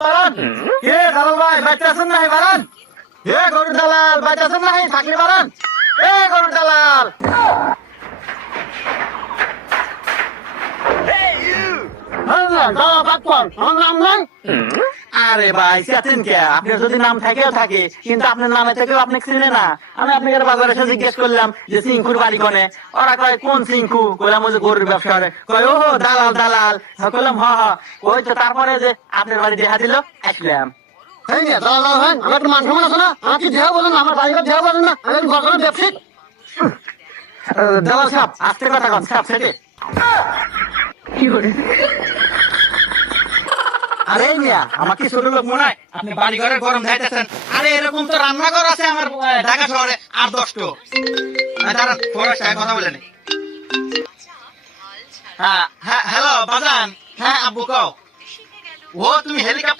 কে দালাল ভাই বাচ্চা আছেন নাই বারান? হে গরুর দালাল বাচ্চা আছেন নাই থাকলে বারান? এ গরুর দালাল আরে ভাই চেতেন কে? আপনার যদি নাম থাকেও থাকে, কিন্তু আপনার নামে থেকেও আপনি চিনে না। আমি আপনাকে বাজারে এসে জিজ্ঞেস করলাম যে সিংকুর বাড়ি কোনে। ওরা কয় কোন সিংকু? কইলাম ওই যে গরুর ব্যবসা করে। কয় ও দালাল দালাল। কইলাম হ হ। ওই তো তারপরে যে আপনার বাড়ি দেখা দিল আসলাম। আমার মান সম্মান আছে না? আমাকে দেওয়া বলেন, আমার বাড়িটা দেওয়া বলেন না। আমি ঘটনা ব্যবসায়িক দালাল সাহেব আস্তে কথা কন সাহেব সেটে। আরে মিয়া আমাকে ছোট লোক মনে হয়? আপনি বাড়ি ঘরের গরম খাইতেছেন। আরে এরকম তো রান্নাঘর আছে আমার ঢাকা শহরে 8-10টো। দাঁড়ান ফরেস্ট কথা বলেন। হ্যাঁ হ্যাঁ হ্যালো বাজান। হ্যাঁ আব্বু কও। ও তুমি হেলিকপ্টার